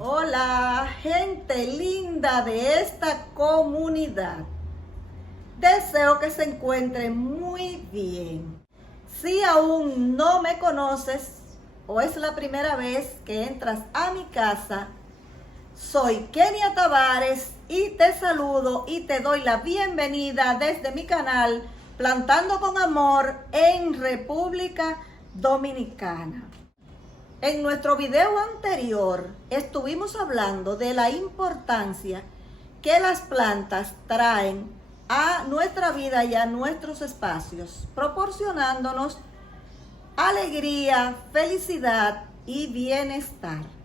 Hola, gente linda de esta comunidad. Deseo que se encuentren muy bien. Si aún no me conoces o es la primera vez que entras a mi casa, soy Kenia Tavares y te saludo y te doy la bienvenida desde mi canal Plantando con Amor en República Dominicana. En nuestro video anterior estuvimos hablando de la importancia que las plantas traen a nuestra vida y a nuestros espacios, proporcionándonos alegría, felicidad y bienestar.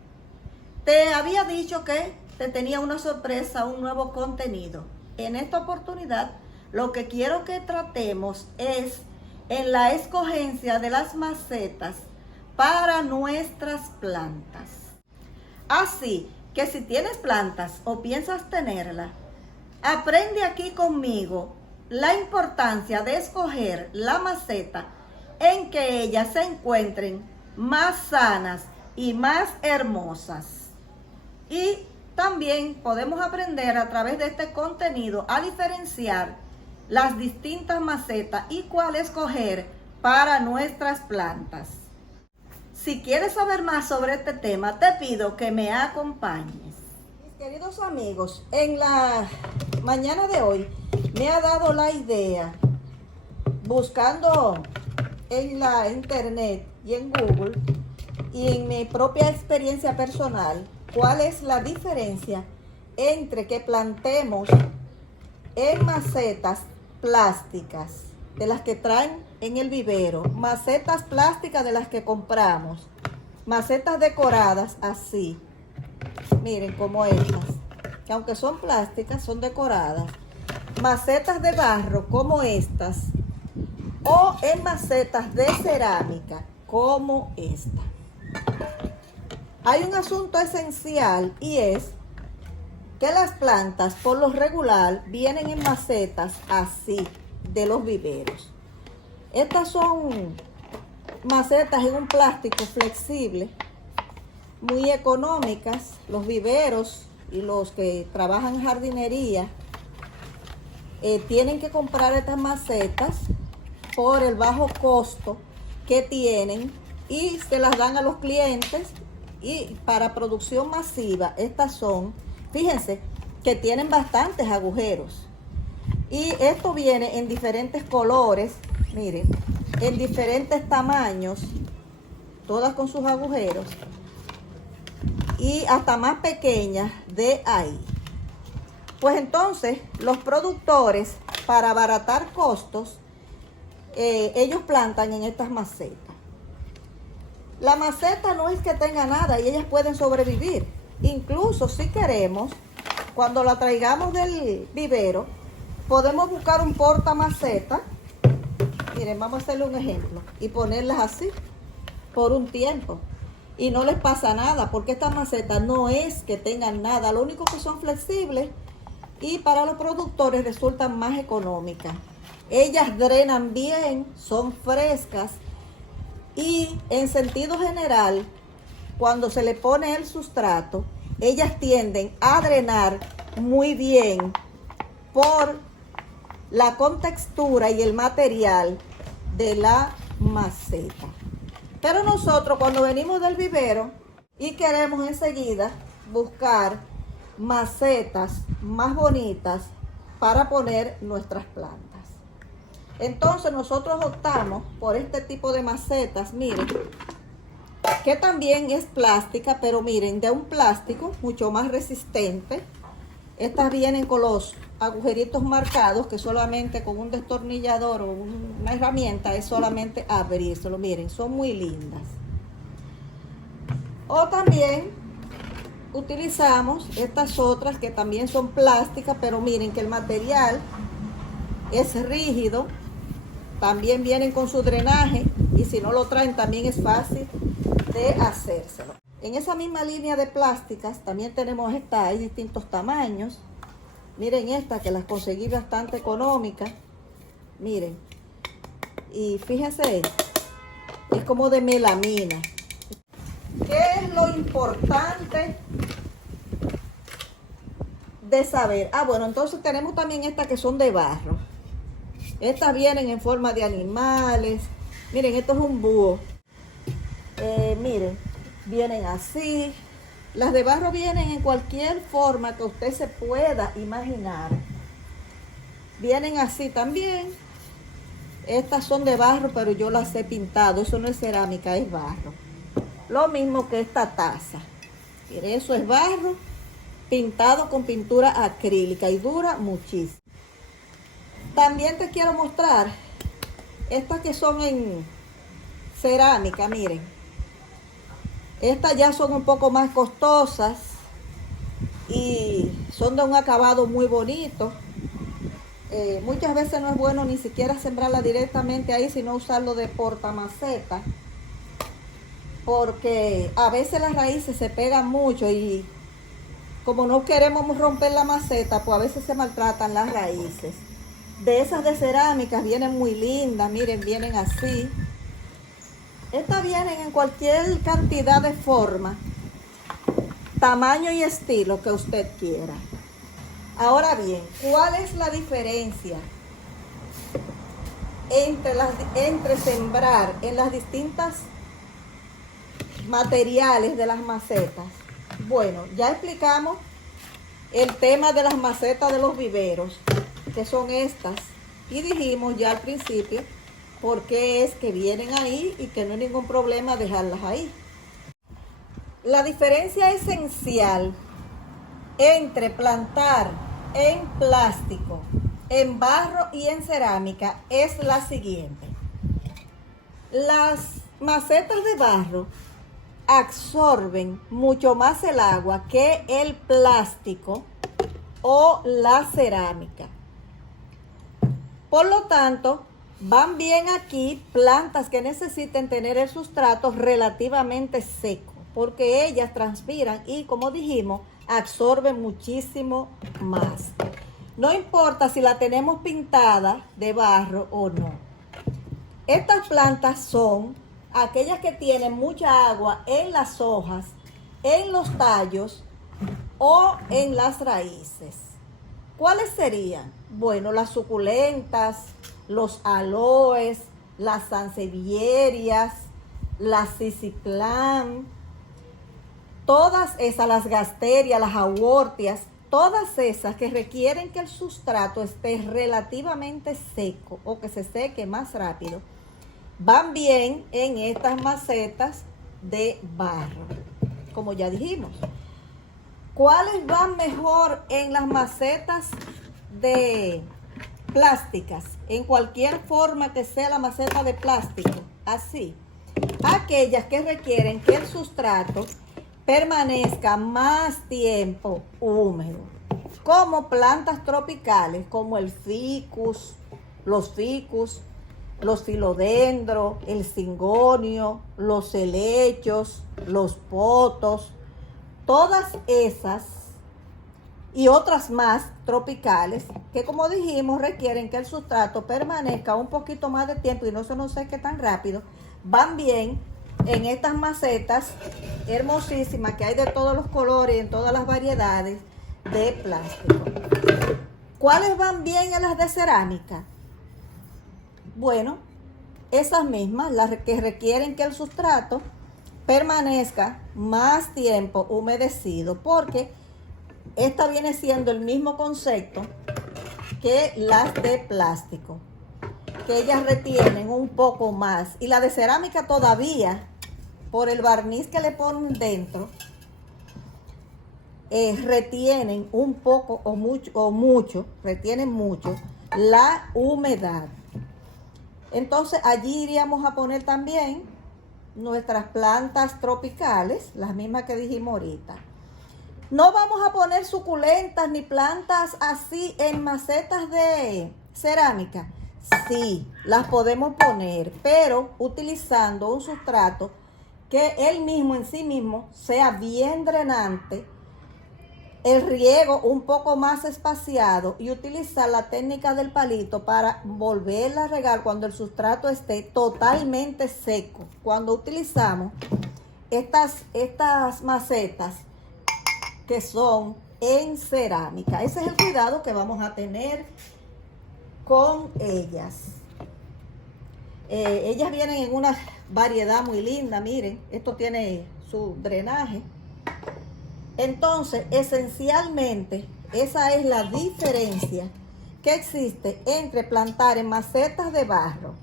Te había dicho que te tenía una sorpresa, un nuevo contenido. En esta oportunidad, lo que quiero que tratemos es en la escogencia de las macetas para nuestras plantas. Así que si tienes plantas o piensas tenerlas, aprende aquí conmigo la importancia de escoger la maceta en que ellas se encuentren más sanas y más hermosas. Y también podemos aprender a través de este contenido a diferenciar las distintas macetas y cuál escoger para nuestras plantas. Si quieres saber más sobre este tema, te pido que me acompañes. Mis queridos amigos, en la mañana de hoy me ha dado la idea, buscando en la internet y en Google y en mi propia experiencia personal, cuál es la diferencia entre que plantemos en macetas plásticas de las que traen en el vivero, macetas plásticas de las que compramos, macetas decoradas así, miren como estas, que aunque son plásticas son decoradas, macetas de barro como estas, o en macetas de cerámica como esta. Hay un asunto esencial y es que las plantas por lo regular vienen en macetas así de los viveros. Estas son macetas en un plástico flexible, muy económicas. Los viveros y los que trabajan en jardinería tienen que comprar estas macetas por el bajo costo que tienen y se las dan a los clientes. Y para producción masiva, estas son, fíjense, que tienen bastantes agujeros. Y esto viene en diferentes colores, miren, en diferentes tamaños, todas con sus agujeros. Y hasta más pequeñas de ahí. Pues entonces, los productores, para abaratar costos, ellos plantan en estas macetas. La maceta no es que tenga nada y ellas pueden sobrevivir. Incluso si queremos, cuando la traigamos del vivero, podemos buscar un portamaceta. Miren, vamos a hacerle un ejemplo y ponerlas así por un tiempo. Y no les pasa nada porque estas macetas no es que tengan nada. Lo único que son flexibles y para los productores resultan más económicas. Ellas drenan bien, son frescas. Y en sentido general, cuando se le pone el sustrato, ellas tienden a drenar muy bien por la contextura y el material de la maceta. Pero nosotros cuando venimos del vivero y queremos enseguida buscar macetas más bonitas para poner nuestras plantas. Entonces nosotros optamos por este tipo de macetas, miren, que también es plástica, pero miren, de un plástico mucho más resistente. Estas vienen con los agujeritos marcados que solamente con un destornillador o una herramienta es solamente abrírselo. Miren, son muy lindas. O también utilizamos estas otras que también son plásticas, pero miren que el material es rígido. También vienen con su drenaje y si no lo traen también es fácil de hacérselo. En esa misma línea de plásticas también tenemos esta, hay distintos tamaños. Miren esta que las conseguí bastante económicas. Miren. Y fíjense, es como de melamina. ¿Qué es lo importante de saber? Ah, bueno, entonces tenemos también estas que son de barro. Estas vienen en forma de animales. Miren, esto es un búho. Miren, vienen así. Las de barro vienen en cualquier forma que usted se pueda imaginar. Vienen así también. Estas son de barro, pero yo las he pintado. Eso no es cerámica, es barro. Lo mismo que esta taza. Miren, eso es barro pintado con pintura acrílica y dura muchísimo. También te quiero mostrar estas que son en cerámica, miren. Estas ya son un poco más costosas y son de un acabado muy bonito. Muchas veces no es bueno ni siquiera sembrarla directamente ahí, sino usarlo de portamaceta, porque a veces las raíces se pegan mucho y como no queremos romper la maceta, pues a veces se maltratan las raíces. De esas de cerámicas vienen muy lindas, miren, vienen así. Estas vienen en cualquier cantidad de forma, tamaño y estilo que usted quiera. Ahora bien, ¿cuál es la diferencia entre sembrar en las distintas materiales de las macetas? Bueno, ya explicamos el tema de las macetas de los viveros, que son estas, y dijimos ya al principio por qué es que vienen ahí y que no hay ningún problema dejarlas ahí. La diferencia esencial entre plantar en plástico, en barro y en cerámica es la siguiente. Las macetas de barro absorben mucho más el agua que el plástico o la cerámica. Por lo tanto, van bien aquí plantas que necesiten tener el sustrato relativamente seco, porque ellas transpiran y, como dijimos, absorben muchísimo más. No importa si la tenemos pintada de barro o no. Estas plantas son aquellas que tienen mucha agua en las hojas, en los tallos o en las raíces. ¿Cuáles serían? Bueno, las suculentas, los aloes, las sansevierias, las sisiclán, todas esas, las gasterias, las aortias, todas esas que requieren que el sustrato esté relativamente seco o que se seque más rápido, van bien en estas macetas de barro, como ya dijimos. ¿Cuáles van mejor en las macetas de plásticas? En cualquier forma que sea la maceta de plástico, así. Aquellas que requieren que el sustrato permanezca más tiempo húmedo, como plantas tropicales, como el ficus, los filodendros, el cingonio, los helechos, los potos, todas esas y otras más tropicales que, como dijimos, requieren que el sustrato permanezca un poquito más de tiempo y no se nos seque tan rápido, van bien en estas macetas hermosísimas que hay de todos los colores y en todas las variedades de plástico. ¿Cuáles van bien en las de cerámica? Bueno, esas mismas, las que requieren que el sustrato permanezca más tiempo humedecido, porque esta viene siendo el mismo concepto que las de plástico, que ellas retienen un poco más, y la de cerámica todavía, por el barniz que le ponen dentro, retienen un poco retienen mucho la humedad. Entonces allí iríamos a poner también nuestras plantas tropicales, las mismas que dijimos ahorita. No vamos a poner suculentas ni plantas así en macetas de cerámica. Sí, las podemos poner, pero utilizando un sustrato que él mismo en sí mismo sea bien drenante el riego un poco más espaciado y utilizar la técnica del palito para volverla a regar cuando el sustrato esté totalmente seco. Cuando utilizamos estas macetas que son en cerámica, ese es el cuidado que vamos a tener con ellas. Ellas vienen en una variedad muy linda, miren, esto tiene su drenaje. Entonces, esencialmente, esa es la diferencia que existe entre plantar en macetas de barro,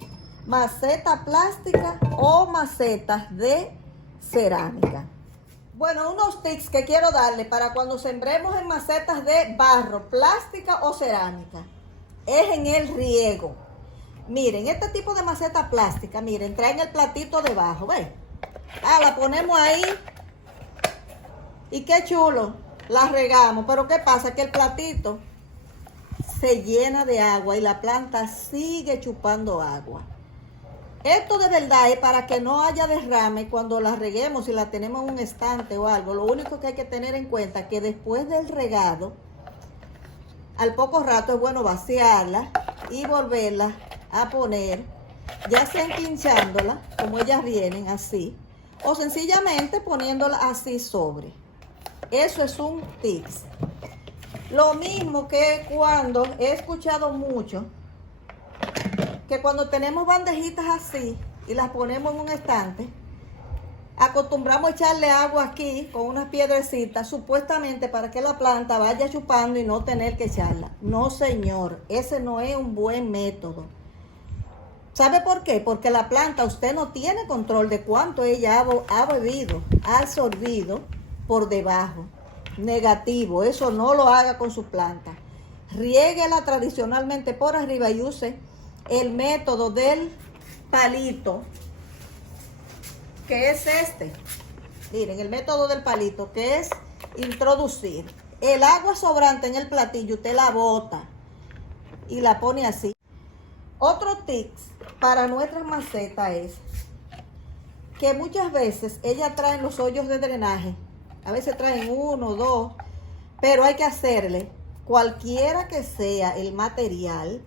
maceta plástica o macetas de cerámica. Bueno, unos tips que quiero darle para cuando sembremos en macetas de barro, plástica o cerámica, es en el riego. Miren, este tipo de maceta plástica, miren, traen el platito debajo, ¿ven? La ponemos ahí. Y qué chulo, la regamos, pero ¿qué pasa? Que el platito se llena de agua y la planta sigue chupando agua. Esto de verdad es para que no haya derrame cuando la reguemos, si la tenemos en un estante o algo. Lo único que hay que tener en cuenta es que después del regado, al poco rato es bueno vaciarla y volverla a poner, ya sea empinchándola, como ellas vienen así, o sencillamente poniéndola así sobre. Eso es un tips. Lo mismo que cuando he escuchado mucho, que cuando tenemos bandejitas así y las ponemos en un estante, acostumbramos a echarle agua aquí con unas piedrecitas, supuestamente para que la planta vaya chupando y no tener que echarla. No, señor, ese no es un buen método. ¿Sabe por qué? Porque la planta, usted no tiene control de cuánto ella ha bebido, ha absorbido por debajo. Negativo, eso no lo haga con su planta. Riéguela tradicionalmente por arriba y use el método del palito, que es este. Miren, el método del palito, que es introducir el agua sobrante en el platillo, usted la bota y la pone así. Otro tips para nuestras macetas es que muchas veces ellas traen los hoyos de drenaje. A veces traen 1 o 2, pero hay que hacerle, cualquiera que sea el material,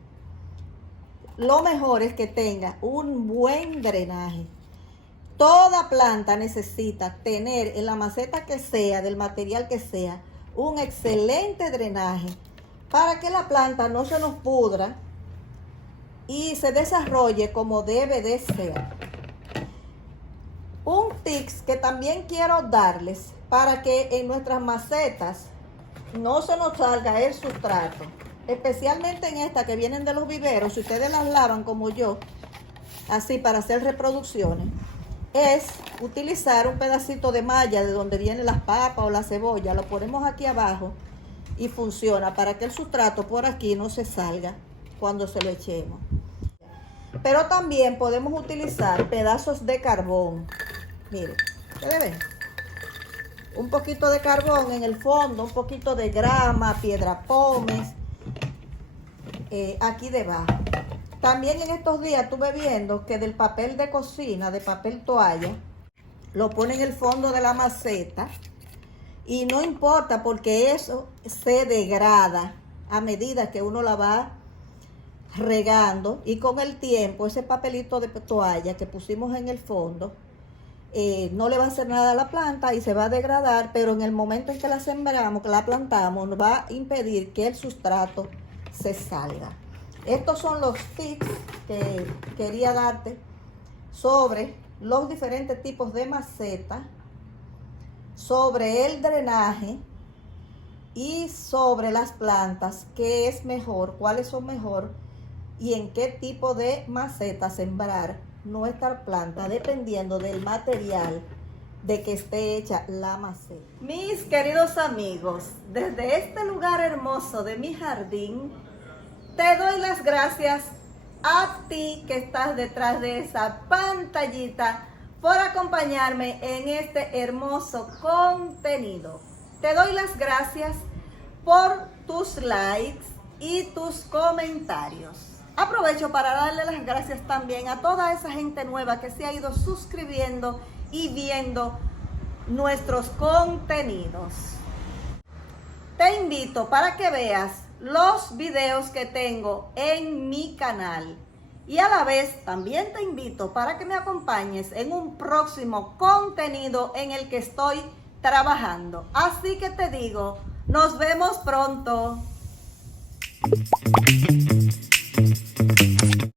lo mejor es que tenga un buen drenaje. Toda planta necesita tener en la maceta que sea, del material que sea, un excelente drenaje para que la planta no se nos pudra y se desarrolle como debe de ser. Un tips que también quiero darles para que en nuestras macetas no se nos salga el sustrato, especialmente en estas que vienen de los viveros, si ustedes las lavan como yo, así para hacer reproducciones, es utilizar un pedacito de malla de donde vienen las papas o la cebolla, lo ponemos aquí abajo y funciona para que el sustrato por aquí no se salga cuando se lo echemos. Pero también podemos utilizar pedazos de carbón. Miren, ¿ustedes ven? Un poquito de carbón en el fondo, un poquito de grama, piedra pómez, aquí debajo. También en estos días estuve viendo que del papel de cocina, de papel toalla, lo pone en el fondo de la maceta y no importa porque eso se degrada a medida que uno la va regando y con el tiempo ese papelito de toalla que pusimos en el fondo no le va a hacer nada a la planta y se va a degradar, pero en el momento en que la sembramos, que la plantamos, nos va a impedir que el sustrato se salga. Estos son los tips que quería darte sobre los diferentes tipos de maceta, sobre el drenaje y sobre las plantas, qué es mejor, cuáles son mejor y en qué tipo de maceta sembrar nuestra planta dependiendo del material de que esté hecha la maceta. Mis queridos amigos, desde este lugar hermoso de mi jardín, te doy las gracias a ti que estás detrás de esa pantallita por acompañarme en este hermoso contenido. Te doy las gracias por tus likes y tus comentarios. Aprovecho para darle las gracias también a toda esa gente nueva que se ha ido suscribiendo y viendo nuestros contenidos. te invito para que veas los videos que tengo en mi canal. Y a la vez también te invito para que me acompañes en un próximo contenido en el que estoy trabajando. Así que te digo, nos vemos pronto.